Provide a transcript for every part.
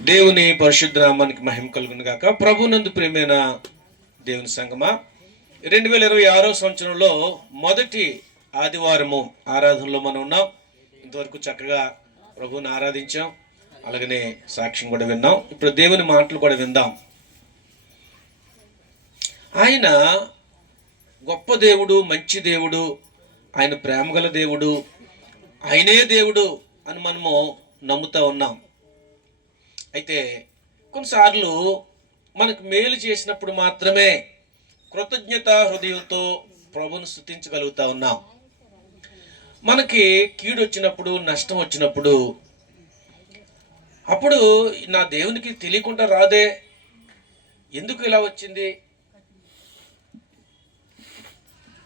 దేవుని పరిశుద్ధ నామానికి మహిమ కలుగును గాక. ప్రభునందు ప్రేమైన దేవుని సంగమా. రెండు వేల ఇరవై ఆరో సంవత్సరంలో మొదటి ఆదివారము ఆరాధనలో మనం ఉన్నాం. ఇంతవరకు చక్కగా ప్రభువుని ఆరాధించాం. అలాగనే సాక్ష్యం కూడా విన్నాం. ఇప్పుడు దేవుని మాటలు కూడా విందాం. ఆయన గొప్ప దేవుడు మంచి దేవుడు ఆయన ప్రేమగల దేవుడు ఆయనే దేవుడు అని మనము నమ్ముతా ఉన్నాం. అయితే కొన్నిసార్లు మనకు మేలు చేసినప్పుడు మాత్రమే కృతజ్ఞత హృదయంతో ప్రభును స్థుతించగలుగుతా ఉన్నాం. మనకి కీడు వచ్చినప్పుడు నష్టం వచ్చినప్పుడు అప్పుడు నా దేవునికి తెలియకుండా రాదే. ఎందుకు ఇలా వచ్చింది?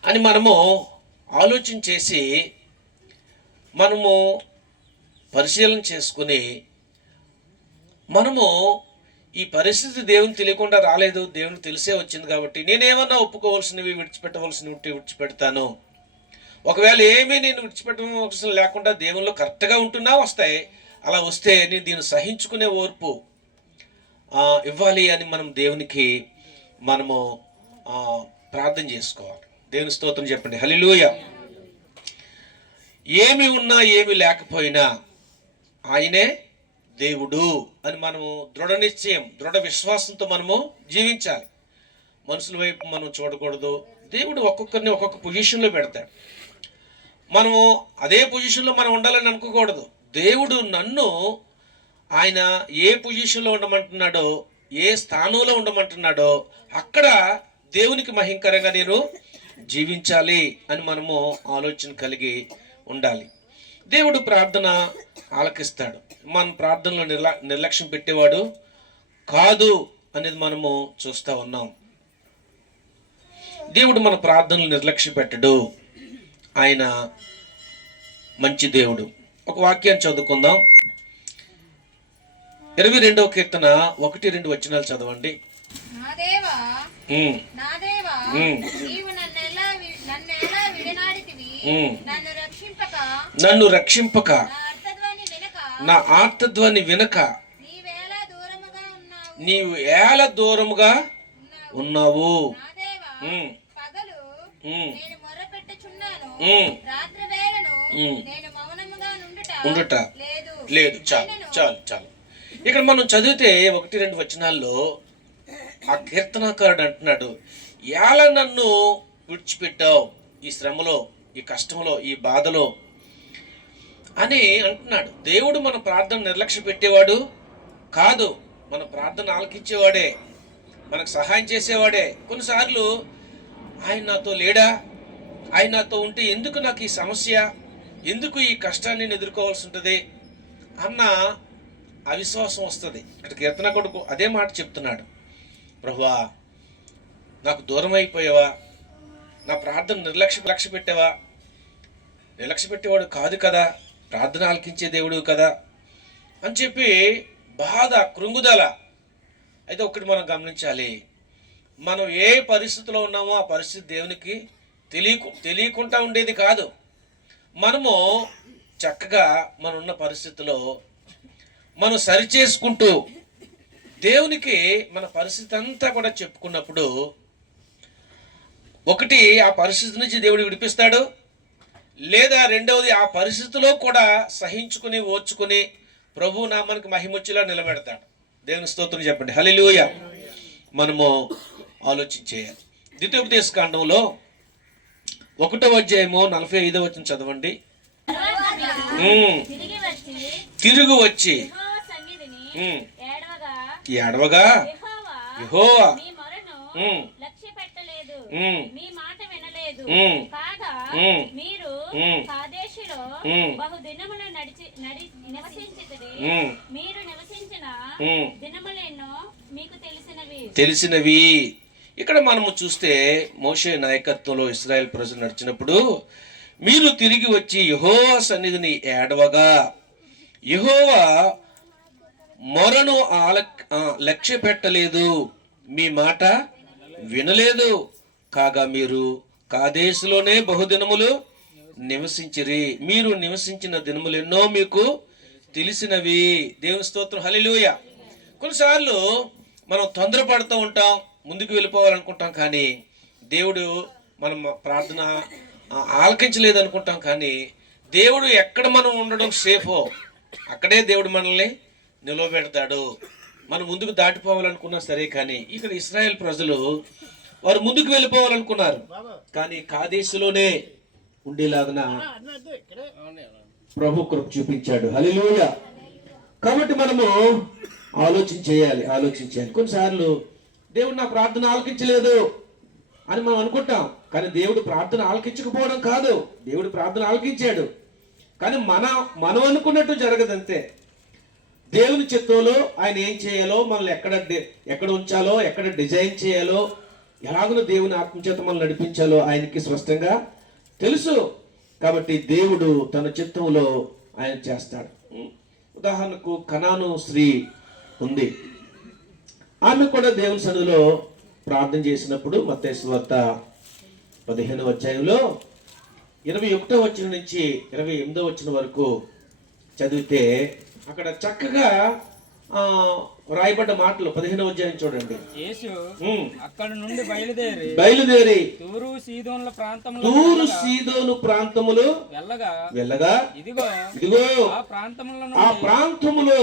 అని మనము ఆలోచన చేసి మనము పరిశీలన చేసుకుని మనము ఈ పరిస్థితి దేవుని తెలియకుండా రాలేదు దేవుని తెలిసే వచ్చింది కాబట్టి నేనేమన్నా ఒప్పుకోవాల్సినవి విడిచిపెట్టవలసినవి ఉంటే విడిచిపెడతాను. ఒకవేళ ఏమీ నేను విడిచిపెట్టవలసిన లేకుండా దేవుళ్ళు కరెక్ట్గా ఉంటున్నా వస్తాయి. అలా వస్తే నేను దీన్ని సహించుకునే ఓర్పు ఇవ్వాలి అని మనం దేవునికి మనము ప్రార్థన చేసుకోవాలి. దేవుని స్తోత్రం చెప్పండి. హలిలోయ ఏమి ఉన్నా ఏమి లేకపోయినా ఆయనే దేవుడు అని మనము దృఢ నిశ్చయం దృఢ విశ్వాసంతో మనము జీవించాలి. మనుషుల వైపు మనం చూడకూడదు. దేవుడు ఒక్కొక్కరిని ఒక్కొక్క పొజిషన్లో పెడతాడు. మనము అదే పొజిషన్లో మనం ఉండాలని అనుకోకూడదు. దేవుడు నన్ను ఆయన ఏ పొజిషన్లో ఉండమంటున్నాడో ఏ స్థానంలో ఉండమంటున్నాడో అక్కడ దేవునికి మహింకరంగా నేను జీవించాలి అని మనము ఆలోచన కలిగి ఉండాలి. దేవుడు ప్రార్థన ఆలకిస్తాడు. మన ప్రార్థనలో నిర్ల నిర్లక్ష్యం పెట్టేవాడు కాదు అనేది మనము చూస్తూ ఉన్నాం. దేవుడు మన ప్రార్థనలు నిర్లక్ష్య పెట్టడు. ఆయన మంచి దేవుడు. ఒక వాక్యాన్ని చదువుకుందాం. ఇరవై రెండవ కీర్తన ఒకటి రెండు వచనాలు చదవండి. నన్ను రక్షింపక నన్ను రక్షింపక నా అర్థధ్వని వినక నా ఆర్తధ్వని వినక నీవేళ దూరముగా ఉన్నావు. నీవు ఏల దూరముగా ఉన్నావు. ఉండుట. లేదు. లేదు. చాలు. చాలు. చాలు. ఇక్కడ మనం చదివితే ఒకటి రెండు వచనాల్లో ఆ కీర్తనాకారుడు అంటున్నాడు ఎలా నన్ను విడిచిపెట్టావు ఈ శ్రమలో ఈ కష్టంలో ఈ బాధలో అని అంటున్నాడు. దేవుడు మన ప్రార్థన నిర్లక్ష్య పెట్టేవాడు కాదు. మన ప్రార్థన ఆలకించేవాడే. మనకు సహాయం చేసేవాడే. కొన్నిసార్లు ఆయన నాతో లేడా? ఆయన నాతో ఉంటే ఎందుకు నాకు ఈ సమస్య? ఎందుకు ఈ కష్టాన్ని నేను ఎదుర్కోవాల్సి ఉంటుంది? అన్న అవిశ్వాసం వస్తుంది. అటు కీర్తన కొడుకు అదే మాట చెప్తున్నాడు. ప్రభువా నాకు దూరం అయిపోయావా నా ప్రార్థన నిర్లక్ష్య లక్ష్య పెట్టావా? నిర్లక్ష్య పెట్టేవాడు కాదు కదా? ప్రార్థన ఆలకించే దేవుడు కదా అని చెప్పి బాధ కృంగుదల. అయితే ఒకటి మనం గమనించాలి. మనం ఏ పరిస్థితిలో ఉన్నామో ఆ పరిస్థితి దేవునికి తెలియకు తెలియకుండా ఉండేది కాదు. మనము చక్కగా మనం ఉన్న పరిస్థితిలో మనం సరిచేసుకుంటూ దేవునికి మన పరిస్థితి అంతా కూడా చెప్పుకున్నప్పుడు ఒకటి ఆ పరిస్థితి నుంచి దేవుడు విడిపిస్తాడు. లేదా రెండవది ఆ పరిస్థితిలో కూడా సహించుకుని ఓర్చుకుని ప్రభు నామానికి మహిమొచ్చేలా నిలబెడతాడు. దేవుని స్తోత్రం చెప్పండి. హలిలూయ మనము ఆలోచించేయాలి. ద్వితీయోపదేశ కాండంలో ఒకటో అధ్యాయము నలభై ఐదో వచ్చిన చదవండి. తిరిగి వచ్చి. వచ్చి యెహోవా కాగా మీరు కాదేశులో నడిచి నివసించితిరి. మీరు నివసించిన. దినములెన్నో మీకు తెలిసినవి. తెలిసినవి. ఇక్కడ మనము చూస్తే మోషే నాయకత్వంలో ఇస్రాయెల్ ప్రజలు నడిచినప్పుడు మీరు తిరిగి వచ్చి యహోవా సన్నిధిని ఏడవగా. యహోవా మొరను లక్ష్య పెట్టలేదు మీ మాట వినలేదు. కాగా మీరు కాదేశులోనే బహుదినములు నివసించిరి. మీరు నివసించిన దినములు ఎన్నో మీకు తెలిసినవి. దేవుని స్తోత్రం. హలిలుయ కొన్నిసార్లు మనం తొందరపడుతూ ఉంటాం ముందుకు వెళ్ళిపోవాలనుకుంటాం కానీ దేవుడు మనం ప్రార్థన ఆలకించలేదు అనుకుంటాం కానీ దేవుడు ఎక్కడ మనం ఉండడం సేఫో అక్కడే దేవుడు మనల్ని నిలవబెడతాడు. మనం ముందుకు దాటిపోవాలనుకున్నా సరే కానీ ఇక్కడ ఇస్రాయేల్ ప్రజలు వారు ముందుకు వెళ్ళిపోవాలనుకున్నారు. కానీ కాదేశులోనే ఉండేలాగున ప్రభు కృప చూపించాడు. హలిలోయ కాబట్టి మనము ఆలోచన చేయాలి ఆలోచన చేయాలి. కొన్నిసార్లు దేవుడు నా ప్రార్థన ఆలకించలేదు అని మనం అనుకుంటాం. కానీ దేవుడు ప్రార్థన ఆలకించకపోవడం కాదు. దేవుడు ప్రార్థన ఆలకించాడు. కానీ మన మనం అనుకున్నట్టు జరగదంతే. దేవుని చిత్తంలో ఆయన ఏం చేయాలో మనల్ని ఎక్కడ ఎక్కడ ఉంచాలో ఎక్కడ డిజైన్ చేయాలో ఎలాగో దేవుని ఆత్మచేత మనం నడిపించాలో ఆయనకి స్పష్టంగా తెలుసు. కాబట్టి దేవుడు తన చిత్తంలో ఆయన చేస్తాడు. ఉదాహరణకు కనాను స్త్రీ ఉంది. ఆమె కూడా దేవుని సన్నిధిలో ప్రార్థన చేసినప్పుడు మతేశ్వర్త పదిహేను అధ్యాయంలో ఇరవై ఒకటో వచ్చిన నుంచి ఇరవై ఎనిమిదో వచ్చిన వరకు చదివితే అక్కడ చక్కగా రాయబడ్డ మాటలు పదిహేనవ అధ్యాయం చూడండి యేసు. అక్కడ నుండి బయలుదేరి బయలుదేరి తూరు సీదోన్ల ప్రాంతంలో తూరు సీదోను ప్రాంతములు వెళ్ళగా వెళ్ళగా ఇదిగో ఇదిగో ఆ ప్రాంతముల ఆ ప్రాంతములో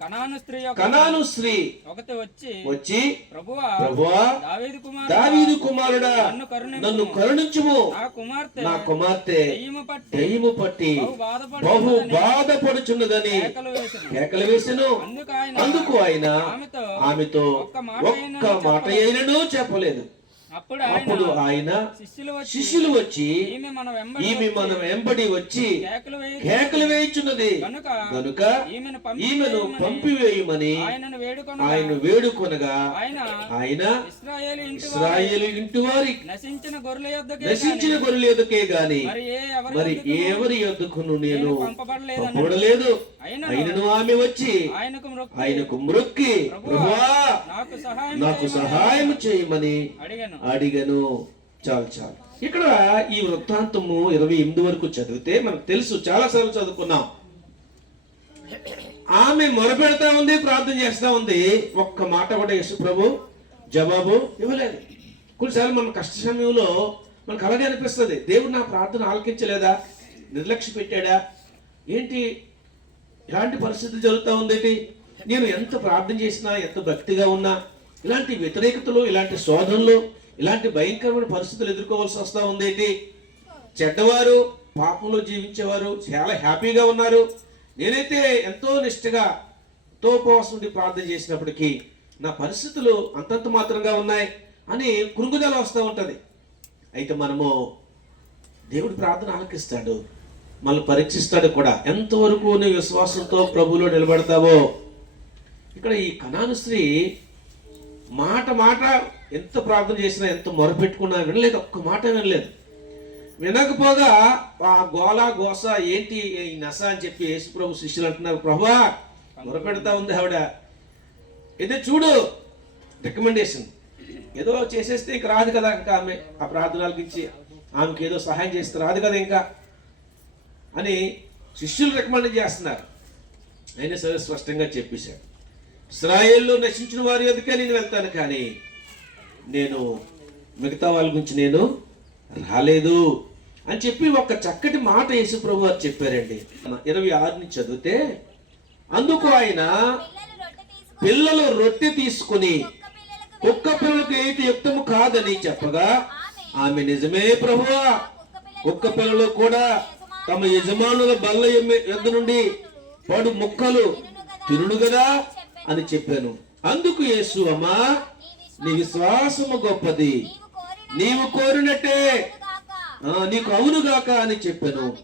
కనాను స్త్రీ యొక్క కనాను స్త్రీ ఒకటి వచ్చి వచ్చి ప్రభువా ప్రభువా దావీదు కుమార్ దావీదు కుమారుడా నన్ను కరుణించుము. నన్ను కరుణించుము. నా కుమార్తె నా కుమార్తె దెయ్యము పట్టి దయ్యము పట్టి బహు బాధపడు బహు బాధపడుచున్నదని కేకలు వేసెను. అందుకు ఆయన ఆమెతో ఆమెతో ఒక్క మాట అయినను చెప్పలేదు. అప్పుడు ఆయన శిష్యులు వచ్చి ఈమె మన వెంబడి వచ్చి కేకలు వేయి కేకలు వేయుచున్నది. కనుక ఈమెను ఈమెను పంపి పంపివేయమని ఆయనను వేడుకొన ఆయన వేడుకొనగా ఆయన ఇస్రాయేల్ ఇంటి వారి నశించిన గొర్రెల యొద్దకే గొర్రెలకే గాని మరి ఎవరి యొద్దకును నేను పంపబడలేదు. అయినను అయినను ఆమె వచ్చి ఆయనకు మృక్కి. ఆయనకు మృక్కి. ప్రభువా నాకు సహాయం చేయమని అడిగాను. అడిగను. చాలు చాలు. ఇక్కడ ఈ వృత్తాంతము ఇరవై ఎనిమిది వరకు చదివితే మనకు తెలుసు చాలా సార్లు చదువుకున్నాం. ఆమె మొరపెడతా ఉంది ప్రార్థన చేస్తా ఉంది. ఒక్క మాట కూడా యేసు ప్రభు జవాబు ఇవ్వలేదు. కొన్నిసార్లు మన కష్ట సమయంలో మనకు అలాగే అనిపిస్తుంది దేవుడు నా ప్రార్థన ఆలకించలేదా? నిర్లక్ష్య పెట్టాడా? ఏంటి? ఇలాంటి పరిస్థితి జరుగుతూ ఉందేంటి? నేను ఎంత ప్రార్థన చేసినా ఎంత భక్తిగా ఉన్నా ఇలాంటి వ్యతిరేకతలు ఇలాంటి శోధనలు ఇలాంటి భయంకరమైన పరిస్థితులు ఎదుర్కోవాల్సి వస్తూ ఉందేంటి? చెడ్డవారు పాపంలో జీవించేవారు చాలా హ్యాపీగా ఉన్నారు. నేనైతే ఎంతో నిష్ఠగా తో ఉపవాసం ఉండి ప్రార్థన చేసినప్పటికీ నా పరిస్థితులు అంతంత మాత్రంగా ఉన్నాయి అని కురుగుదల వస్తూ ఉంటుంది. అయితే మనము దేవుడు ప్రార్థన ఆలకిస్తాడు. మనల్ని పరీక్షిస్తాడు కూడా. ఎంతవరకు నీ విశ్వాసంతో ప్రభువులో నిలబడతావో. ఇక్కడ ఈ కణాను స్త్రీ మాట మాట ఎంత ప్రార్థన చేసినా ఎంత మొరపెట్టుకున్నా వినలేదు ఒక్క మాట వినలేదు. వినకపోగా ఆ గోల గోస ఏంటి ఈ నస అని చెప్పి యేసు ప్రభు శిష్యులు అంటున్నారు ప్రభువా మొరపెడతా ఉంది ఆవిడ. ఇదే చూడు రికమెండేషన్ ఏదో చేసేస్తే ఇంక రాదు కదా ఇంకా ఆమె ఆ ప్రార్థనలకు ఇచ్చి ఆమెకి ఏదో సహాయం చేస్తే రాదు కదా ఇంకా అని శిష్యులు రికమెండ్ చేస్తున్నారు. అయినా సరే స్పష్టంగా చెప్పేశాడు ఇస్రాయేల్లో నశించిన వారి వద్దకే నేను వెళ్తాను కానీ నేను మిగతా వాళ్ళ గురించి నేను రాలేదు అని చెప్పి ఒక చక్కటి మాట యేసు ప్రభు చెప్పారండి. ఇరవై ఆరు నుంచి చదివితే అందుకు ఆయన పిల్లలు రొట్టె తీసుకుని కుక్క పిల్లలకు ఏది యుక్తము కాదని చెప్పగా ఆమె నిజమే ప్రభువా. కుక్క పిల్లలు కూడా తమ యజమానుల బల్ల ఎమ్మె- యొద్ద నుండి పడు ముక్కలు తినుడు కదా. అని చెప్పాను. అందుకు యేసు అమ్మా నీ విశ్వాసము గొప్పది. నీవు కోరినట్టే. ఆ, నీకు అవునుగాక అని చెప్పాను.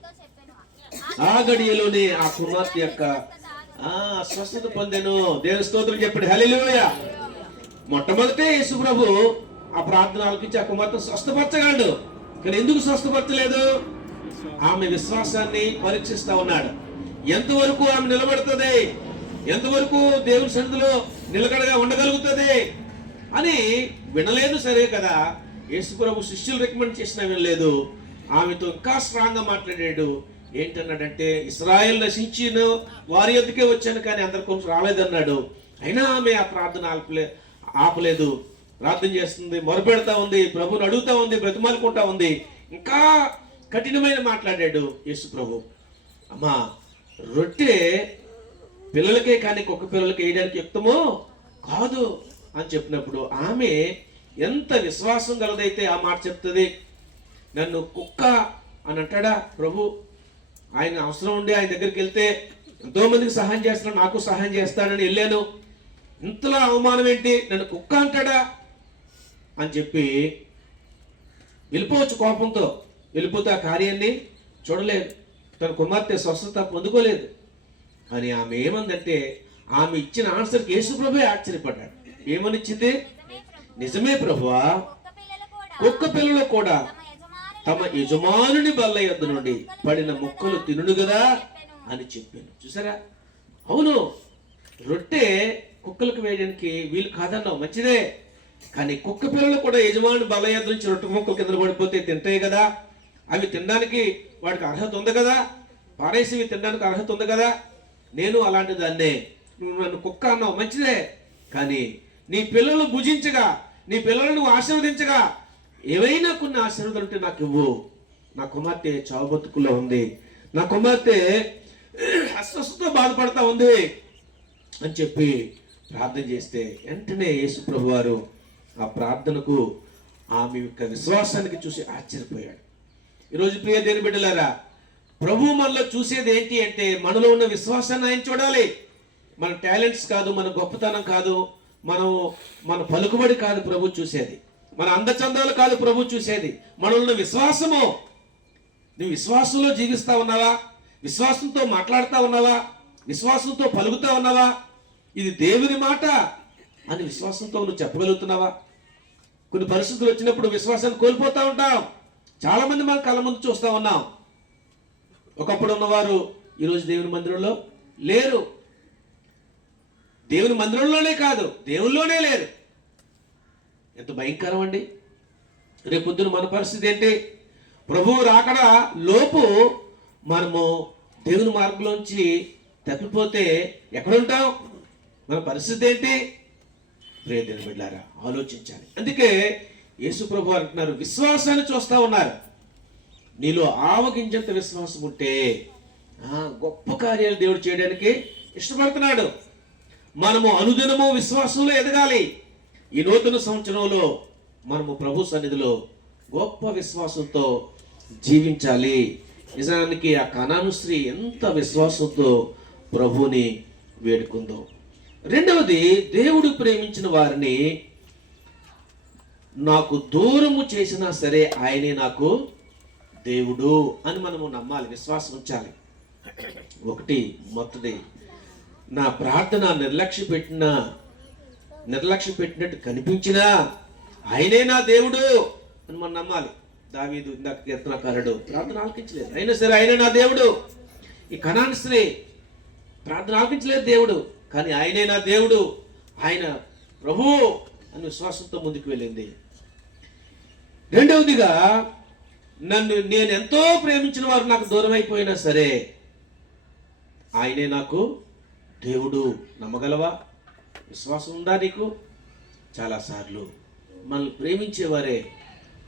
ఆ గడియలోనే ఆ కుమార్తె యొక్క ఆ స్వస్థత పొందాను. దేవుని స్తోత్రం చెప్పాడు. హలిలోయ మొట్టమొదటే యేసు ప్రభు ఆ ప్రార్థన ఆలకించి ఆ కుమార్తె స్వస్థపరచగాడు కానీ ఎందుకు స్వస్థపరచలేదు? ఆమె విశ్వాసాన్ని పరీక్షిస్తా ఉన్నాడు. ఎంతవరకు ఆమె నిలబడుతుంది? ఎంతవరకు దేవుని సన్నిధిలో నిలకడగా ఉండగలుగుతుంది అని వినలేదు సరే కదా. యేసుప్రభు శిష్యులు రికమెండ్ చేసిన వినలేదు. ఆమెతో ఇంకా స్ట్రాంగ్గా మాట్లాడాడు. ఏంటన్నాడంటే ఇస్రాయల్ నశించిన వారి యొద్దకే వచ్చాను కానీ అందరి కోసం రాలేదన్నాడు. అయినా ఆమె ఆ ప్రార్థన ఆపలే ఆపలేదు. ప్రార్థన చేస్తుంది మొరపెడతా ఉంది ప్రభుని అడుగుతా ఉంది బ్రతిమాలుకుంటా ఉంది. ఇంకా కఠినమైన మాట్లాడాడు యేసు ప్రభు. అమ్మా రొట్టె పిల్లలకే కానీ కుక్క పిల్లలకి వేయడానికి యుక్తమో కాదు అని చెప్పినప్పుడు ఆమె ఎంత విశ్వాసం గలదైతే ఆ మాట చెప్తుంది? నన్ను కుక్క అని అంటాడా ప్రభు? ఆయన అవసరం ఉండి ఆయన దగ్గరికి వెళ్తే ఎంతోమందికి సహాయం చేస్తున్నాడు నాకు సహాయం చేస్తాడని వెళ్ళాను. ఇంతలో అవమానం ఏంటి? నన్ను కుక్క అంటాడా? అని చెప్పి వెళ్ళిపోవచ్చు కోపంతో. వెళ్ళిపోతే ఆ కార్యాన్ని చూడలేదు. తన కుమార్తె స్వస్థత పొందుకోలేదు. కానీ ఆమె ఏమందంటే ఆమె ఇచ్చిన ఆన్సర్కి యేసుప్రభే ఆశ్చర్యపడ్డాడు. ఏమనిచ్చింది? నిజమే ప్రభువా కుక్క పిల్లలు కూడా తమ యజమానుని బల్ల యొద్ద నుండి పడిన ముక్కలు తినుడు కదా అని చెప్పాను. చూసారా? అవును రొట్టె కుక్కలకు వేయడానికి వీలు కాదన్నావు మంచిదే. కానీ కుక్క పిల్లలు కూడా యజమానుని బల్ల యొద్ద నుంచి రొట్టె ముక్కలు కింద పడిపోతే తింటాయి కదా అవి తినడానికి వాడికి అర్హత ఉంది కదా పారేసి తినడానికి అర్హత ఉంది కదా నేను అలాంటి దాన్నే. నువ్వు నన్ను కుక్క అన్నావు మంచిదే. కానీ నీ పిల్లలు భుజించగా నీ పిల్లలను నువ్వు ఆశీర్వదించగా ఏవైనా కొన్ని ఆశీర్వాదాలు ఉంటే నాకు ఇవ్వు. నా కుమార్తె చావు బతుకుల్లో ఉంది. నా కుమార్తె అస్వస్థతో బాధపడతా ఉంది అని చెప్పి ప్రార్థన చేస్తే వెంటనే యేసు ప్రభు వారు ఆ ప్రార్థనకు ఆమె యొక్క విశ్వాసానికి చూసి ఆశ్చర్యపోయాడు. ఈరోజు ప్రియ దేని బిడ్డలారా ప్రభు మనలో చూసేది ఏంటి అంటే మనలో ఉన్న విశ్వాసాన్ని ఆయన చూడాలి. మన టాలెంట్స్ కాదు మన గొప్పతనం కాదు మనం మన పలుకుబడి కాదు ప్రభు చూసేది. మన అందచందాలు కాదు ప్రభు చూసేది. మనలో విశ్వాసము. నువ్వు విశ్వాసంలో జీవిస్తా ఉన్నావా? విశ్వాసంతో మాట్లాడుతూ ఉన్నావా? విశ్వాసంతో పలుకుతా ఉన్నావా? ఇది దేవుని మాట అని విశ్వాసంతో నువ్వు చెప్పగలుగుతున్నావా? కొన్ని పరిస్థితులు వచ్చినప్పుడు విశ్వాసాన్ని కోల్పోతూ ఉంటాం. చాలామంది మనం మన కళ్ళ ముందు చూస్తా ఉన్నాం. ఒకప్పుడు ఉన్నవారు ఈరోజు దేవుని మందిరంలో లేరు. దేవుని మందిరంలోనే కాదు దేవుల్లోనే లేరు. ఎంత భయంకరం అండి. రేపొద్దున మన పరిస్థితి ఏంటి? ప్రభువు రాకడ లోపు మనము దేవుని మార్గంలోంచి తప్పిపోతే ఎక్కడుంటాం? మన పరిస్థితి ఏంటి? ప్రియదేవుని బిడ్డారా ఆలోచించాలి. అందుకే యేసు ప్రభు అంటున్నారు విశ్వాసాన్ని చూస్తా ఉన్నారు. నీలో ఆవగించంత విశ్వాసం ఉంటే ఆ, గొప్ప కార్యాలు దేవుడు చేయడానికి ఇష్టపడుతున్నాడు. మనము అనుదినము విశ్వాసంలో ఎదగాలి. ఈ నూతన సంవత్సరంలో మనము ప్రభు సన్నిధిలో గొప్ప విశ్వాసంతో జీవించాలి. నిజానికి ఆ కణాను స్త్రీ ఎంత విశ్వాసంతో ప్రభుని వేడుకుందో. రెండవది దేవుడు ప్రేమించిన వారిని నాకు దూరము చేసినా సరే ఆయనే నాకు దేవుడు అని మనము నమ్మాలి విశ్వాసం ఉంచాలి. ఒకటి మొదటిది నా ప్రార్థన నిర్లక్ష్య పెట్టిన నిర్లక్ష్య పెట్టినట్టు కనిపించినా ఆయనే నా దేవుడు అని మనం నమ్మాలి. దావీదు ఇందాక కీర్తనకారుడు ప్రార్థన ఆలకించలేదు. అయినా సరే ఆయనే నా దేవుడు. ఈ కణాని స్త్రీ ప్రార్థన ఆలకించలేదు దేవుడు కానీ ఆయనే నా దేవుడు. ఆయన ప్రభు అని విశ్వాసంతో ముందుకు వెళ్ళింది. రెండవదిగా నన్ను నేను ఎంతో ప్రేమించిన వారు నాకు దూరం అయిపోయినా సరే ఆయనే నాకు దేవుడు నమ్మగలవా? విశ్వాసం ఉందా నీకు? చాలాసార్లు మనల్ని ప్రేమించేవారే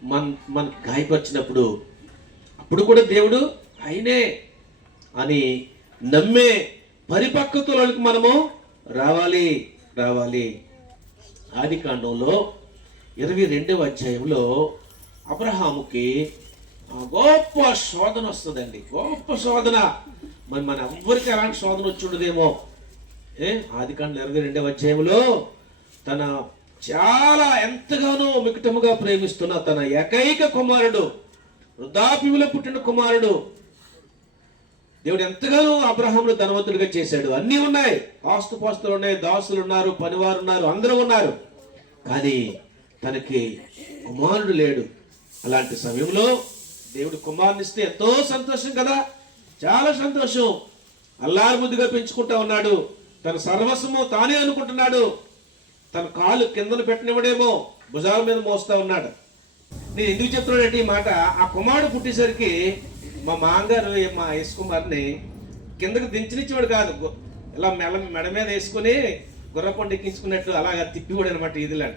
మన మన గాయపరిచినప్పుడు అప్పుడు కూడా దేవుడు ఆయనే అని నమ్మే పరిపక్వతలోకి మనము రావాలి రావాలి. ఆది కాండంలో ఇరవై రెండవ అధ్యాయంలో అబ్రహాముకి గొప్ప శోధన వస్తుందండి. గొప్ప శోధన. మరి మన ఎవ్వరికి అలాంటి శోధన వచ్చుండదేమో? ఏ ఆది కాండ ఇరవై రెండవ అధ్యాయంలో తన చాలా ఎంతగానో మికటముగా ప్రేమిస్తున్న తన ఏకైక కుమారుడు వృద్ధాప్యంలో పుట్టిన కుమారుడు దేవుడు ఎంతగానో అబ్రహామును ధనవంతుడిగా చేశాడు. అన్నీ ఉన్నాయి. ఆస్తుపాస్తులు ఉన్నాయి దాసులు ఉన్నారు పనివారు ఉన్నారు అందరూ ఉన్నారు. కానీ తనకి కుమారుడు లేడు. అలాంటి సమయంలో దేవుడు కుమారుని ఇస్తే ఎంతో సంతోషం కదా? చాలా సంతోషం. అల్లారు ముద్దుగా పెంచుకుంటా ఉన్నాడు. తన సర్వస్వము తానే అనుకుంటున్నాడు. తన కాలు కిందను పెట్టినవాడేమో భుజాల మీద మోస్తా ఉన్నాడు. నేను ఎందుకు చెప్తున్నానంటే ఈ మాట? ఆ కుమారుడు పుట్టేసరికి మా మామగారు మా యశ్ కుమార్ని కిందకు దించినిచ్చేవాడు కాదు. ఇలా మెడ మెడ మీద వేసుకుని గుర్రపండు ఎక్కించుకున్నట్టు అలాగా తిప్పివాడు అనమాట ఇదిలాంట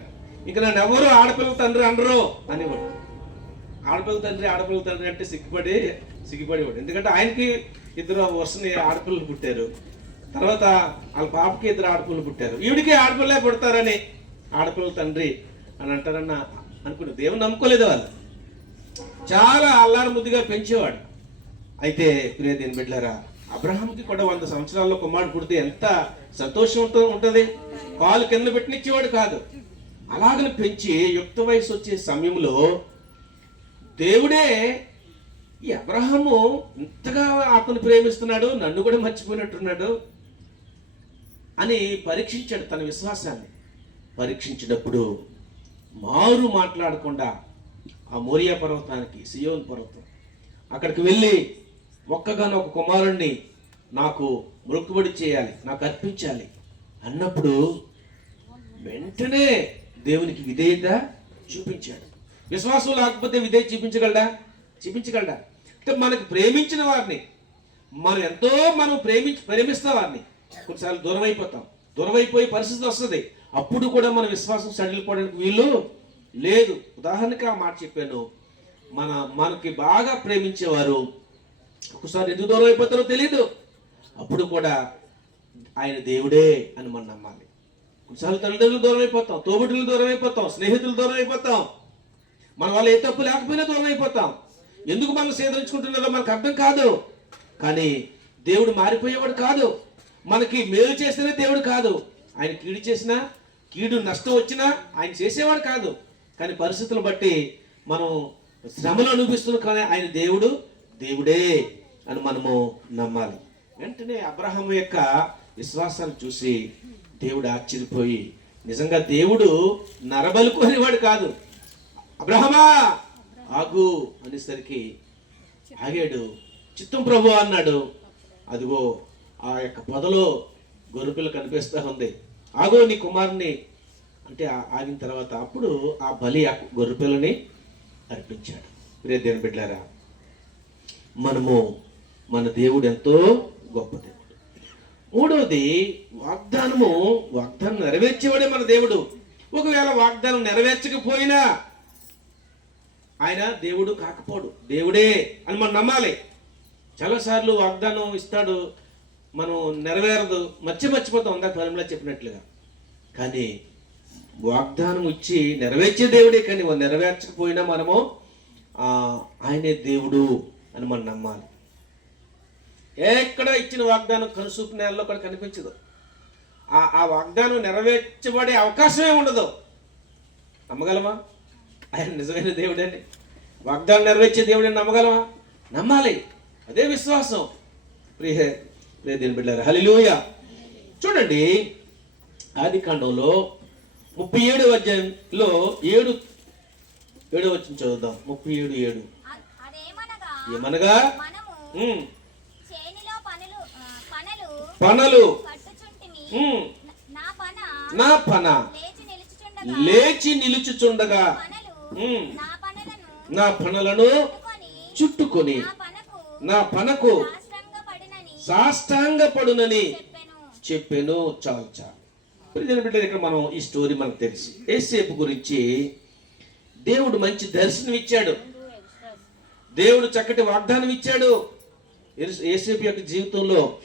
ఇంకా నన్ను ఎవరు ఆడపిల్ల తండ్రి అనరు అనేవాడు. ఆడపిల్ల తండ్రి ఆడపిల్ల తండ్రి అంటే సిగ్గుపడి సిగ్గుపడేవాడు. ఎందుకంటే ఆయనకి ఇద్దరు వరుసని ఆడపిల్లలు పుట్టారు. తర్వాత వాళ్ళ పాపకి ఇద్దరు ఆడపిల్లలు పుట్టారు. ఈవిడికి ఆడపిల్లలే పుడతారని ఆడపిల్ల తండ్రి అని అంటారన్న అనుకున్నారు దేవుని నమ్ముకోలేదు వాళ్ళు. చాలా అల్లారు ముద్దుగా పెంచేవాడు. అయితే ప్రియ దేని బిడ్డారా అబ్రహాంకి కూడా వంద సంవత్సరాల్లో కుమారుడు పుడితే ఎంత సంతోషం ఉంటుంది? కాలు కింద పెట్టినిచ్చేవాడు కాదు. అలాగని పెంచి యుక్త వయసు వచ్చే సమయంలో దేవుడే ఈ ఇంతగా అతను ప్రేమిస్తున్నాడు నన్ను కూడా మర్చిపోయినట్టున్నాడు అని పరీక్షించాడు తన విశ్వాసాన్ని. పరీక్షించినప్పుడు మారు మాట్లాడకుండా ఆ మోరియా పర్వతానికి సియోన్ పర్వతం అక్కడికి వెళ్ళి ఒక్కగానో ఒక కుమారుణ్ణి నాకు మొక్కుబడి చేయాలి నాకు అర్పించాలి అన్నప్పుడు వెంటనే దేవునికి విధేయత చూపించాడు. విశ్వాసం లేకపోతే విధేయత చూపించగలడా? చూపించగలడా? అంటే మనకు ప్రేమించిన వారిని మనం ఎంతో మనం ప్రేమించి ప్రేమిస్తాం వారిని కొన్నిసార్లు దూరం అయిపోతాం. దూరం అయిపోయే పరిస్థితి వస్తుంది. అప్పుడు కూడా మన విశ్వాసం సడిలిపోవడానికి వీలు లేదు. ఉదాహరణకి ఆ మాట చెప్పాను. మన మనకి బాగా ప్రేమించేవారు ఒకసారి ఎందుకు దూరం అయిపోతారో తెలియదు అప్పుడు కూడా ఆయన దేవుడే అని మనం నమ్మాలి. కొన్నిసార్లు తల్లిదండ్రులు దూరం అయిపోతాం తోబుట్టులు దూరం అయిపోతాం స్నేహితులు దూరం అయిపోతాం. మన వాళ్ళు ఏ తప్పు లేకపోయినా దూరం అయిపోతాం. ఎందుకు మనం సేదరించుకుంటున్నారో మనకు అర్థం కాదు. కానీ దేవుడు మారిపోయేవాడు కాదు. మనకి మేలు చేసిన దేవుడు కాదు. ఆయన కీడు చేసినా కీడు నష్టం వచ్చినా ఆయన చేసేవాడు కాదు. కానీ పరిస్థితులు బట్టి మనం శ్రమలు అనుభవిస్తున్నాం కానీ ఆయన దేవుడు దేవుడే అని మనము నమ్మాలి. వెంటనే అబ్రహం యొక్క విశ్వాసాన్ని చూసి దేవుడు ఆశ్చర్యపోయి నిజంగా దేవుడు నరబలుకు అనేవాడు కాదు. అబ్రహమా! ఆగు అనేసరికి ఆగాడు చిత్తం ప్రభు అన్నాడు. అదిగో ఆ యొక్క పొదలో గొర్రెపిల్ల కనిపిస్తూ ఉంది. ఆగో నీ కుమారుని అంటే ఆగిన తర్వాత అప్పుడు ఆ బలి ఆ గొర్రెపిల్లని అర్పించాడు. రే దేవుని బిడ్డారా మనము మన దేవుడు ఎంతో గొప్ప దేవుడు. మూడవది వాగ్దానము వాగ్దానం నెరవేర్చేవాడే మన దేవుడు. ఒకవేళ వాగ్దానం నెరవేర్చకపోయినా ఆయన దేవుడు కాకపోడు. దేవుడే అని మనం నమ్మాలి. చాలాసార్లు వాగ్దానం ఇస్తాడు మనం నెరవేరదు మర్చి మర్చిపోతాం. అందాక పరంలో చెప్పినట్లుగా. కానీ వాగ్దానం ఇచ్చి నెరవేర్చే దేవుడే కానీ నెరవేర్చకపోయినా మనము ఆయనే దేవుడు అని మనం నమ్మాలి. ఎక్కడ ఇచ్చిన వాగ్దానం కనుసూపు నేలలో కూడా కనిపించదు. ఆ ఆ వాగ్దానం నెరవేర్చబడే అవకాశమే ఉండదు. నమ్మగలమా? ఆయన నిజమైన దేవుడండి వాగ్దానం నెరవేర్చే దేవుడని నమ్మగలమా? నమ్మాలి. అదే విశ్వాసం. ప్రియ ప్రియ దేని బిడ్డారు హలిలోయ చూడండి ఆది కాండంలో ముప్పై ఏడు అధ్యాయంలో ఏడు ఏడు వచ్చిన చదువుదాం. ముప్పై ఏడు ఏడు. ఏమనగా? పనులు నా పన లేచి నిలుచుచుండగా. నా పనలను చుట్టుకొని నా పనకు నా పనకు రాష్ట్రంగా పడినని సాష్టాంగ పడునని చెప్పెను. చాలు చాలు. బిడ్డలు ఇక్కడ మనం ఈ స్టోరీ మనకు తెలుసు. ఏసేపు గురించి దేవుడు మంచి దర్శనం ఇచ్చాడు దేవుడు చక్కటి వాగ్దానం ఇచ్చాడు ఏసు- ఏసేపు యొక్క జీవితంలో.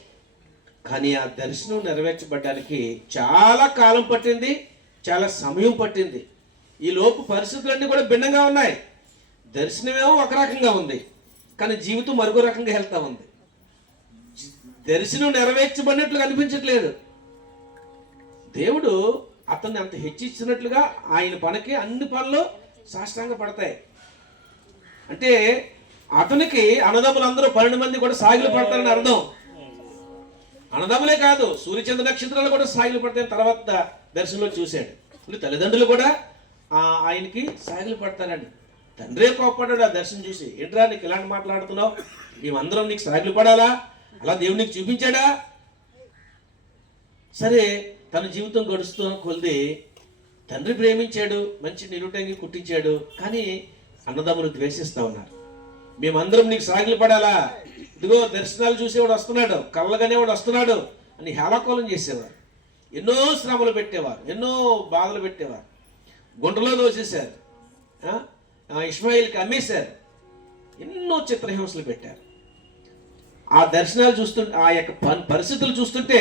కానీ ఆ దర్శనం నెరవేర్చబడ్డానికి చాలా కాలం పట్టింది చాలా సమయం పట్టింది. ఈ లోపు పరిస్థితులన్నీ కూడా భిన్నంగా ఉన్నాయి. దర్శనమేమో ఒక రకంగా ఉంది కానీ జీవితం మరొక రకంగా వెళ్తా ఉంది. దర్శనం నెరవేర్చబడినట్లు కనిపించట్లేదు దేవుడు అతన్ని అంత హెచ్చిచ్చినట్లుగా ఆయన పనికి అన్ని పనులు సాష్టాంగ పడతాయి. అంటే అతనికి అన్నదమ్ములందరూ పన్నెండు మంది కూడా సాగిలు పడతారని అర్థం. అన్నదమ్ములే కాదు సూర్యచంద్ర నక్షత్రాలు కూడా సాగిలు పడతాయని తర్వాత దర్శనంలో చూశాడు. తల్లిదండ్రులు కూడా ఆయనకి సాగిలు పడతారండి. తండ్రే కోప్పడ్డాడు ఆ దర్శనం చూసి. ఏంట్రా నీకు ఇలాంటి మాట్లాడుతున్నావు మేమందరం నీకు సాగిలు పడాలా? అలా దేవుడు నీకు చూపించాడా? సరే తన జీవితం గడుస్తున్న కొలిది తండ్రి ప్రేమించాడు మంచి నిరుటంగి కుట్టించాడు కానీ అన్నదమ్ములు ద్వేషిస్తా ఉన్నారు. మేమందరం నీకు సాగిలు పడాలా? ఇదిగో దర్శనాలు చూసేవాడు వస్తున్నాడు కళ్ళగనేవాడు వస్తున్నాడు అని హేళాకోలం చేసేవారు. ఎన్నో శ్రమలు పెట్టేవారు ఎన్నో బాధలు పెట్టేవారు. గుంటలో దోచేశారు ఆ? ఇస్మాయిల్కి అమ్మేశారు. ఎన్నో చిత్రహింసలు పెట్టారు. ఆ దర్శనాలు చూస్తుంటే ఆ యొక్క పరిస్థితులు చూస్తుంటే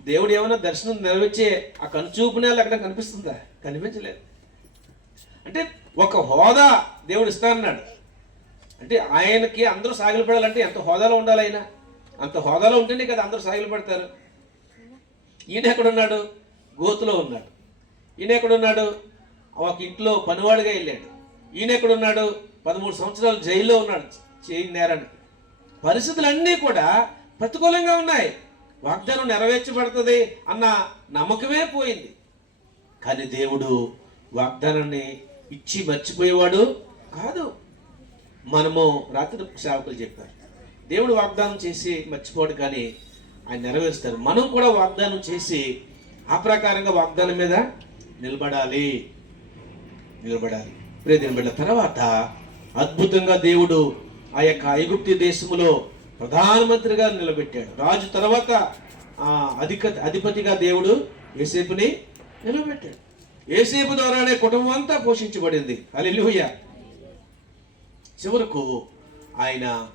దేవుడు ఏమైనా దర్శనం నెరవేర్చే ఆ కనుచూపునే అక్కడ కనిపిస్తుందా? కనిపించలేదు. అంటే ఒక హోదా దేవుడు ఇస్తానన్నాడు. అంటే ఆయనకి అందరూ సాగిలపడాలంటే ఎంత హోదాలో ఉండాలి ఆయన? అంత హోదాలో ఉంటేనే కదా అందరూ సాగిలపడతారు ఈయన ఎక్కడున్నాడు? గోతులో ఉన్నాడు. ఈయన ఎక్కడున్నాడు? ఒక ఇంట్లో పనివాడిగా వెళ్ళాడు. ఈయన ఎక్కడున్నాడు? పదమూడు సంవత్సరాలు జైల్లో ఉన్నాడు చేయని నేరానికి. పరిస్థితులన్నీ కూడా ప్రతికూలంగా ఉన్నాయి. వాగ్దానం నెరవేర్చబడుతుంది అన్న నమ్మకమే పోయింది. కానీ దేవుడు వాగ్దానాన్ని ఇచ్చి మర్చిపోయేవాడు కాదు. మనము రాత్రి సేవకులు చెప్పారు. దేవుడు వాగ్దానం చేసి మర్చిపోడు కానీ ఆయన నెరవేరుస్తారు. మనం కూడా వాగ్దానం చేసి ఆ ప్రకారంగా వాగ్దానం మీద నిలబడాలి. నిలబడాలి. ప్రియదిన బిడ్డ తర్వాత అద్భుతంగా దేవుడు ఆ యొక్క ఐగుప్తి దేశములో ప్రధానమంత్రిగా నిలబెట్టాడు. రాజు తర్వాత ఆ అధిక అధిపతిగా దేవుడు ఏసేపుని నిలబెట్టాడు. ఏసేపు ద్వారానే కుటుంబం అంతా పోషించబడింది. అల్లెలుయ్య చివరకు ఆయన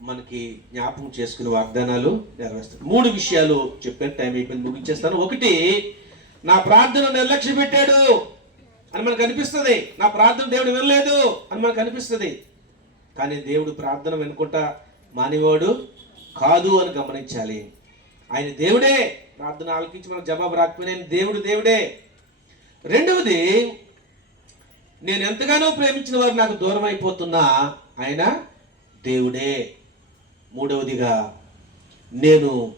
మనకి జ్ఞాపకం చేసుకునే వాగ్దానాలు నెరవేరుస్తాడు మూడు విషయాలు చెప్పాను టైం అయిపోయింది ముగించేస్తాను. ఒకటి నా ప్రార్థన నిర్లక్ష్య పెట్టాడు అని మనకు అనిపిస్తుంది. నా ప్రార్థన దేవుడు వినలేదు అని మనకు అనిపిస్తుంది. కానీ దేవుడు ప్రార్థన వినుకుంటా మానేవాడు కాదు అని గమనించాలి. ఆయన దేవుడే. ప్రార్థన ఆలకించి మనకు జవాబు రాకపోయినా దేవుడు దేవుడే. రెండవది నేను ఎంతగానో ప్రేమించిన వారు నాకు దూరం అయిపోతున్నా ఆయన దేవుడే. మూడవదిగా నేను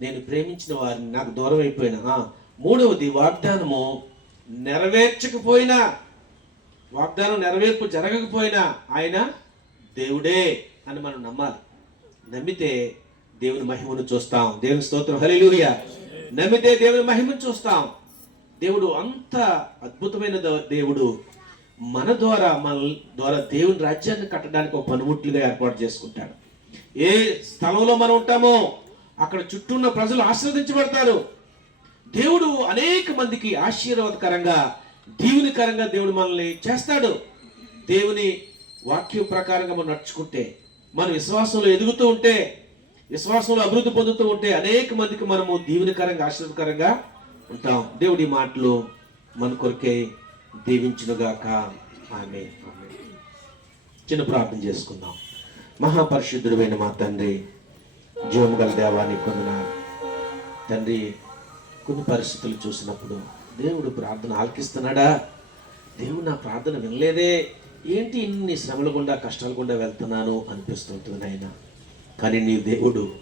నేను ప్రేమించిన వారిని నాకు దూరం అయిపోయినా. మూడవది వాగ్దానము నెరవేర్చకపోయినా వాగ్దానం నెరవేర్పు జరగకపోయినా ఆయన దేవుడే అని మనం నమ్మాలి. నమ్మితే దేవుని మహిమను చూస్తాం. దేవుని స్తోత్రం. హల్లెలూయా. నమ్మితే దేవుని మహిమను చూస్తాం. దేవుడు అంత అద్భుతమైన దేవుడు మన ద్వారా మన ద్వారా దేవుని రాజ్యాన్ని కట్టడానికి ఒక పనిముట్లుగా ఏర్పాటు చేసుకుంటాడు. ఏ స్థలంలో మనం ఉంటామో అక్కడ చుట్టూ ఉన్న ప్రజలు ఆశ్రవదించబడతారు. దేవుడు అనేక మందికి ఆశీర్వాదకరంగా దీవునికరంగా దేవుడు మనల్ని చేస్తాడు. దేవుని వాక్యం ప్రకారంగా మనం నడుచుకుంటే మన విశ్వాసంలో ఎదుగుతూ ఉంటే విశ్వాసంలో అభివృద్ధి పొందుతూ ఉంటే అనేక మందికి మనము దీవునికరంగా ఆశీర్వదకరంగా ఉంటాం. దేవుడి మాటలు మన కొరకే దీవించునుగాక. ఆమె చిన్న ప్రార్థన చేసుకుందాం. మహాపరిశుద్ధుడైన మా తండ్రి జీవము గల దేవాన్ని పొందిన తండ్రి కొన్ని పరిస్థితులు చూసినప్పుడు దేవుడు ప్రార్థన ఆలకిస్తున్నాడా? దేవుడు నా ప్రార్థన వినలేదే. ఏంటి ఇన్ని శ్రమల గుండా కష్టాల గుండా వెళ్తున్నాను అనిపిస్తుంటుంది నాయన. కానీ నీ దేవుడు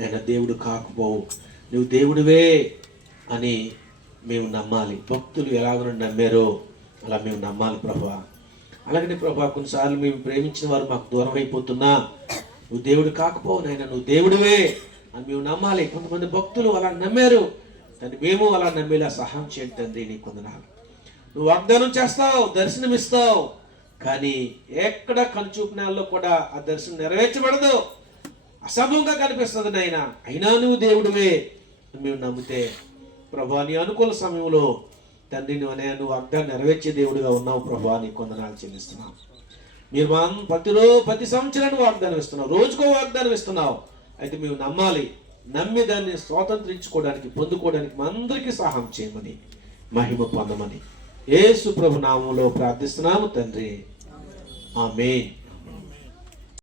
ఆయన దేవుడు కాకపోవు. నువ్వు దేవుడివే అని మేము నమ్మాలి. భక్తులు ఎలాగో నమ్మారో అలా మేము నమ్మాలి ప్రభా. అలాగనే ప్రభా కొన్నిసార్లు మేము ప్రేమించిన వారు మాకు దూరం అయిపోతున్నా. నువ్వు దేవుడు కాకపోవు నాయన నువ్వు దేవుడివే అని మేము నమ్మాలి. కొంతమంది భక్తులు అలా నమ్మారు. దాన్ని మేము అలా నమ్మేలా సహాయం చేయండి తండ్రి నీ కొందనాలు. నువ్వు వాగ్దానం చేస్తావు దర్శనం ఇస్తావు కానీ ఎక్కడ కనుచూపినాల్లో కూడా ఆ దర్శనం నెరవేర్చబడదు. అసభ్యంగా కనిపిస్తుంది నాయన. అయినా నువ్వు దేవుడివే మేము నమ్మితే ప్రభా నీ అనుకూల సమయంలో తండ్రి నువ్వు అనే నువ్వు వాగ్దానం నెరవేర్చే దేవుడిగా ఉన్నావు ప్రభా నీ కొందనాలు చెల్లిస్తున్నావు మీరు మా ప్రతిరోజు ప్రతి సంవత్సరాన్ని వాగ్దానం ఇస్తున్నావు. రోజుకో వాగ్దానం ఇస్తున్నావు. అయితే మేము నమ్మాలి. నమ్మి దాన్ని స్వాతంత్రించుకోవడానికి పొందుకోవడానికి మా అందరికీ సహాయం చేయమని మహిమ పొందమని ఏసు ప్రభు నామంలో ప్రార్థిస్తున్నాము తండ్రి. ఆమె